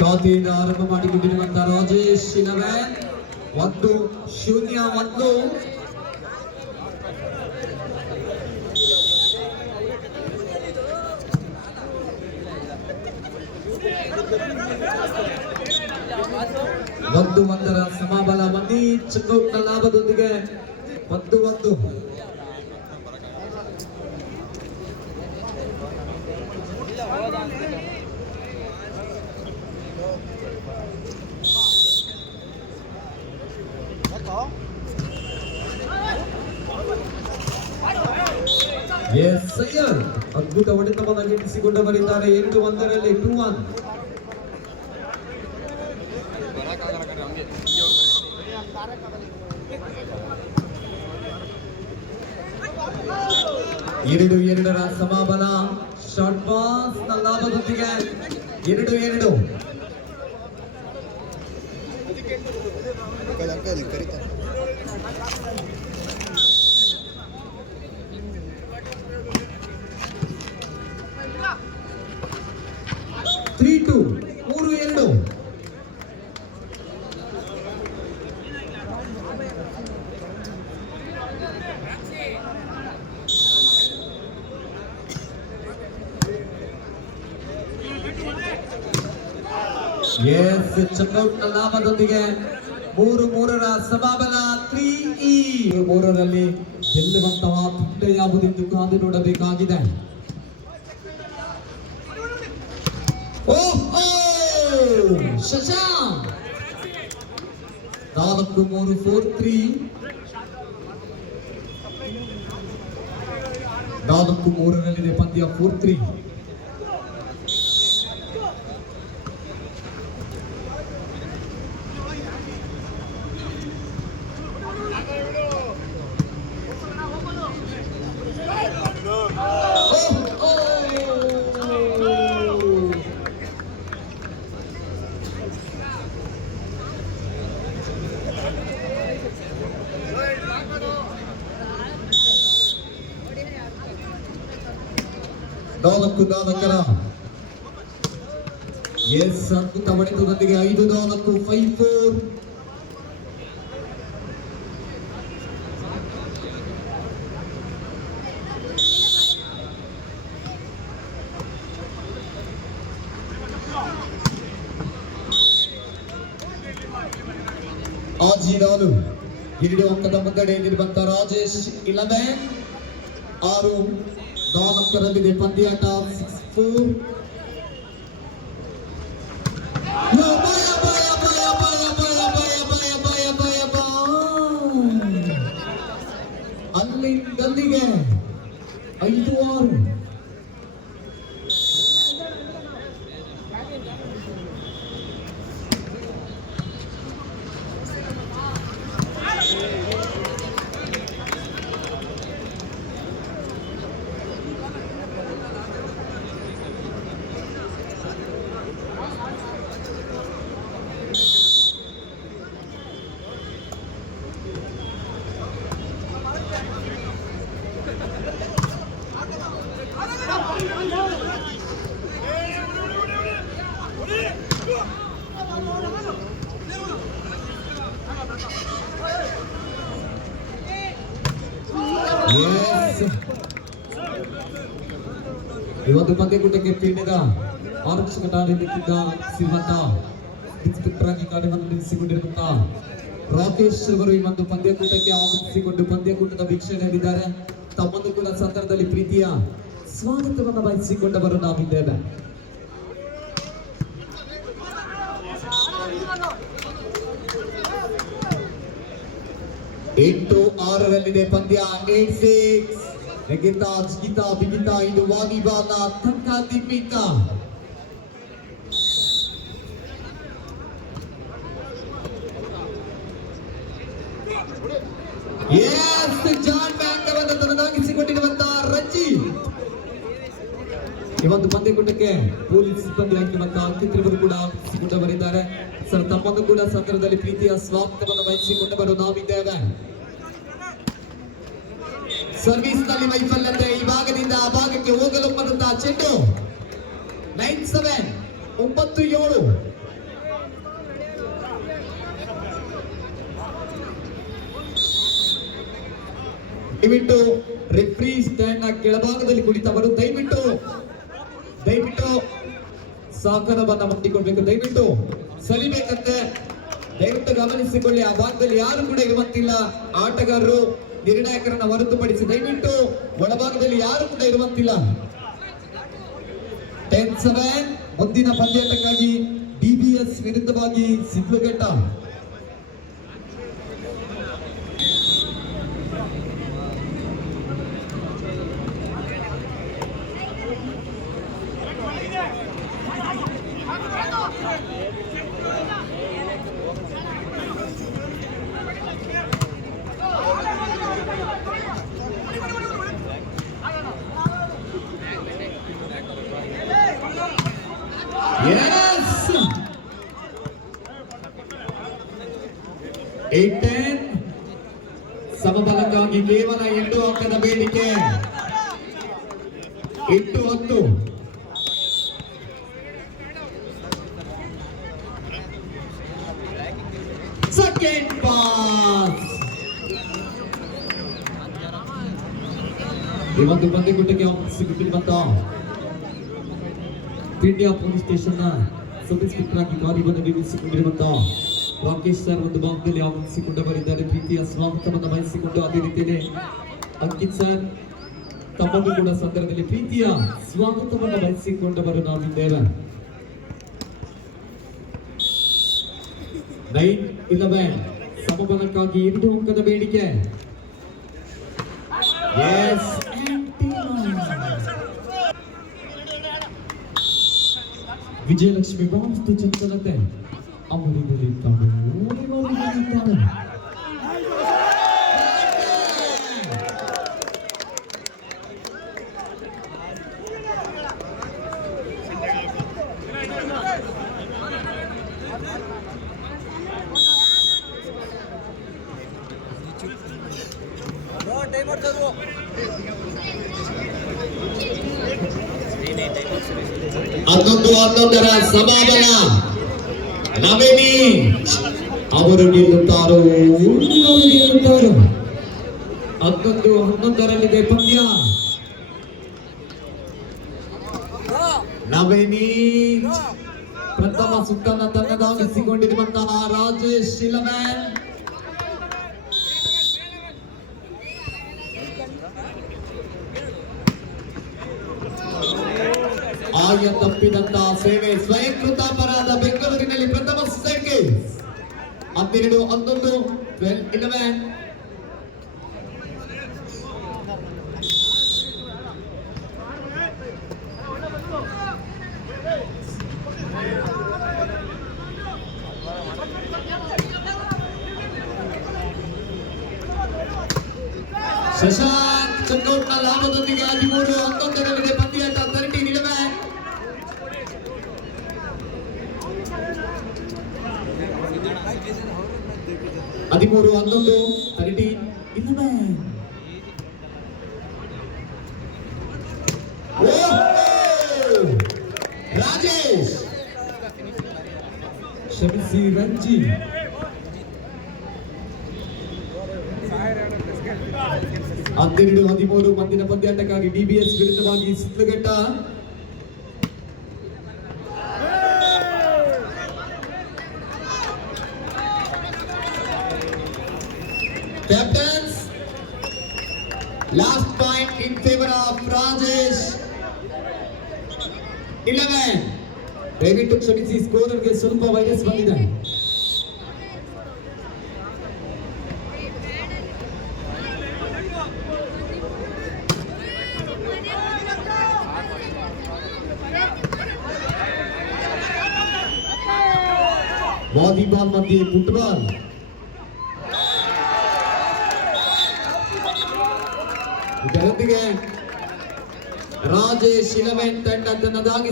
ಖಾತೆಯಿಂದ ಆರಂಭ ಮಾಡಿಕೊಂಡಿರುವಂತಹ ರಾಜೇಶ್ 1-0. ಒಂದರ ಸಮಬಲ ಮಂದಿ ಚೆಕ್ಔಟ್ನ ಲಾಭದೊಂದಿಗೆ 1-1. ಅದ್ಭುತ ಹೊಡೆತವನ್ನು ಗಿಟ್ಟಿಸಿಕೊಂಡು ಬರಿದ್ದಾರೆ. 2-1 2-1. ಎರಡರ ಸಮಬಲ ಶಾರ್ಟ್ ಪಾಸ್ ನ ಲಾಭದೊಂದಿಗೆ 2-2. ಚೆಕ್ಔಟ್ ನ ಲಾಭದೊಂದಿಗೆ 3-3ರ ಸಮಬಲ 3-3. 3ರಲ್ಲಿ ಗೆಲ್ಲುವಂತಹ ತಂಡ ಯಾವುದೆಂದು ಕಾದು ನೋಡಬೇಕಾಗಿದೆ. ಶಶಾಂಕ್ 4-3 4-3. 4-3ರಲ್ಲಿದೆ ಪಂದ್ಯ 4-3. ಅದ್ಭುತ ಹೊಡೆತದೊಂದಿಗೆ 5-4 5-4. ಆಜಿನಾಲು 2 ಅಂಕದ ಮುನ್ನಡೆಯಲ್ಲಿರುವಂತಹ ರಾಜೇಶ್ 6-4ರಲ್ಲಿದೆ ಪಂದ್ಯಾಟ 6-4. ಅಲ್ಲಿಂದಲ್ಲಿಗೆ 5-6. ಇವತ್ತು ಪಂದ್ಯಕೂಟಕ್ಕೆ ಪೀಠದ ಆರಕ್ಷಕ ಠಾಣೆಯಿಂದ ಇನ್ಸ್ಪೆಕ್ಟರ್ ಆಗಿ ಕಾರ್ಯವನ್ನು ನಿರ್ವಹಿಸಿಕೊಂಡಿರುವಂತಹ ರಾಕೇಶ್ ಅವರು ಈ ಒಂದು ಪಂದ್ಯಕೂಟಕ್ಕೆ ಆಗಮಿಸಿಕೊಂಡು ಪಂದ್ಯಕೂಟದ ವೀಕ್ಷಣೆಯಲ್ಲಿದ್ದಾರೆ. ತಮ್ಮನ್ನು ಕೂಡ ಸಂದರ್ಭದಲ್ಲಿ ಪ್ರೀತಿಯ ಸ್ವಾಗತವನ್ನು ಬಯಸಿಕೊಂಡವರು ನಾವಿದ್ದೇವೆ. 8-6ರಲ್ಲಿದೆ ಪಂದ್ಯ. 8-6. ನೆಗೆತಾ ಜಿಗಿತಾ ಬಿಗಿತಾ ಇದು ವಾಲಿಬಾಲ್ ತಕ್ಕ ದಿಮ್ಮಿತ. ಜಾನ್ ಬ್ಯಾಂಕ್ ಅವರನ್ನು ತನ್ನದಾಗಿಸಿಕೊಂಡಿರುವಂತಹ ರಂಜಿ ಈ ಒಂದು ಪಂದ್ಯಕೂಟಕ್ಕೆ ಪೊಲೀಸ್ ಸಿಬ್ಬಂದಿ ಆಗಿರುವಂತಹ ಅಂಕಿತರವರು ಕೂಡ ಆಗಮಿಸಿಕೊಂಡವರಿದ್ದಾರೆ. ಸರ್, ತಮ್ಮನ್ನು ಕೂಡ ಸಂದರ್ಭದಲ್ಲಿ ಪ್ರೀತಿಯ ಸ್ವಾಗತವನ್ನು ವಹಿಸಿಕೊಂಡವರು ನಾವಿದ್ದೇವೆ. ಸರ್ವಿಸ್ ನಲ್ಲಿ ವೈಫಲ್ಯತೆ, ಈ ಭಾಗದಿಂದ ಆ ಭಾಗಕ್ಕೆ ಹೋಗಲು ಬಂದಂತಹ ಚೆಂಡು 9-7 9-7. ದಯವಿಟ್ಟು ರೆಫ್ರಿ ಸ್ಟ್ಯಾಂಡ್ ನ ಕೆಳಭಾಗದಲ್ಲಿ ಕುಳಿತವರು ದಯವಿಟ್ಟು ಸಹಕಾರವನ್ನ ಮಾಡಿಕೊಡ್ಬೇಕು. ದಯವಿಟ್ಟು ಸರಿಬೇಕಂತೆ, ದಯವಿಟ್ಟು ಗಮನಿಸಿಕೊಳ್ಳಿ. ಆ ಭಾಗದಲ್ಲಿ ಯಾರು ಕೂಡ ಇರುವಂತಿಲ್ಲ, ಆಟಗಾರರು ನಿರ್ಣಾಯಕರನ್ನ ಹೊರತುಪಡಿಸಿ ದಯವಿಟ್ಟು ಒಳಭಾಗದಲ್ಲಿ ಯಾರು ಕೂಡ ಇರುವಂತಿಲ್ಲ. 10-7 ಮುಂದಿನ ಪಂದ್ಯಾಟಕ್ಕಾಗಿ ಡಿಬಿಎಸ್ ವಿರುದ್ಧವಾಗಿ ಸಿದ್ಲಘಟ್ಟ. Yes! 8-10 ಸಮಬಲಕ್ಕಾಗಿ ಕೇವಲ 8 ಅಂಕದ ಬೇಡಿಕೆ. 8-10. Second pass. ಈ ಒಂದು ಪಂದ್ಯಕೂಟಕ್ಕೆ ಸಿಗುತ್ತಿರುವಂತ ಪಿಂಡಿಯಾ ಪೊಲೀಸ್ ಸ್ಟೇಷನ್ ನ ಸಬ್ ಇನ್ಸ್ಪೆಕ್ಟರ್ ಆಗಿ ಕಾರ್ಯವನ್ನು ನಿರ್ವಹಿಸಿಕೊಂಡಿರುವಂತಹ ರಾಕೇಶ್ ಸರ್ ಒಂದು ಭಾಗದಲ್ಲಿ ಆಗಮಿಸಿಕೊಂಡು ಬರಿದ್ದಾರೆ. ಪ್ರೀತಿಯ ಸ್ವಾಗತವನ್ನು ವಹಿಸಿಕೊಂಡು ಅದೇ ರೀತಿಯಲ್ಲಿ ಅಂಕಿತ್ ಸರ್ ತಮ್ಮನ್ನು ಕೂಡ ಸಂದರ್ಭದಲ್ಲಿ ಪ್ರೀತಿಯ ಸ್ವಾಗತವನ್ನು ವಹಿಸಿಕೊಂಡವರು ನಾವಿದ್ದೇವೆ. 9-11 ಸಮಬಲಕ್ಕಾಗಿ 2 ಅಂಕದ ಬೇಡಿಕೆ. ಎಸ್ ವಿಜಯಲಕ್ಷ್ಮಿ ಬಹಳಷ್ಟು ಚಂಚಲತೆ ಅವರಿಗಳಿದ್ದಾಳೆ. ಹನ್ನೊಂದರ ಸಮಾಧಾನ ನವೇನಿ ಅವರು ಗೆಲ್ಲುತ್ತಾರೋ 11-11 ಪಂದ್ಯ. ನವೇನಿ ಪ್ರಥಮ ಸುತ್ತನ್ನು ತನ್ನದಾಗಿಸಿಕೊಂಡಿರುವಂತಹ ರಾಜೇಶ್ ಶಿಲಮನ್ ಆಯ ತಪ್ಪಿದಂತಹ ಸೇವೆ ಸ್ವಯಂಕೃತ ಅಪರಾಧ. ಬೆಂಗಳೂರಿನಲ್ಲಿ ಪ್ರಥಮ ಸಂಖ್ಯೆ 12-11 ಶಶಾಂಕ್ ಚೆಕ್ಔಟ್ ನ ಲಾಭದೊಂದಿಗೆ 13-11 ಪಂದ್ಯಾಟ. 13-11 ರಾಜೇಶ್ ಕ್ಷಮಿಸಿ ರಂಜಿ. ಹನ್ನೆರಡು 13 ಮುಂದಿನ ಪಂದ್ಯಾಟಕ್ಕಾಗಿ ಡಿಬಿಎಸ್ ವಿರುದ್ಧವಾಗಿ ಸಿದ್ಲಘಟ್ಟ. Captains, last point in favor of Rajesh. 11. ದಯವಿಟ್ಟು ಕ್ಷಮಿಸಿ, ಸ್ಕೋರರ್ಗೆ ಸ್ವಲ್ಪ ವೈರಸ್ ಬಂದಿದೆ. ವಾಲಿಬಾಲ್ ಮಧ್ಯೆ ಫುಟ್ಬಾಲ್. ಇದರೊಂದಿಗೆ ರಾಜೇಶ್ 11 ತಂಡ ತನ್ನದಾಗಿ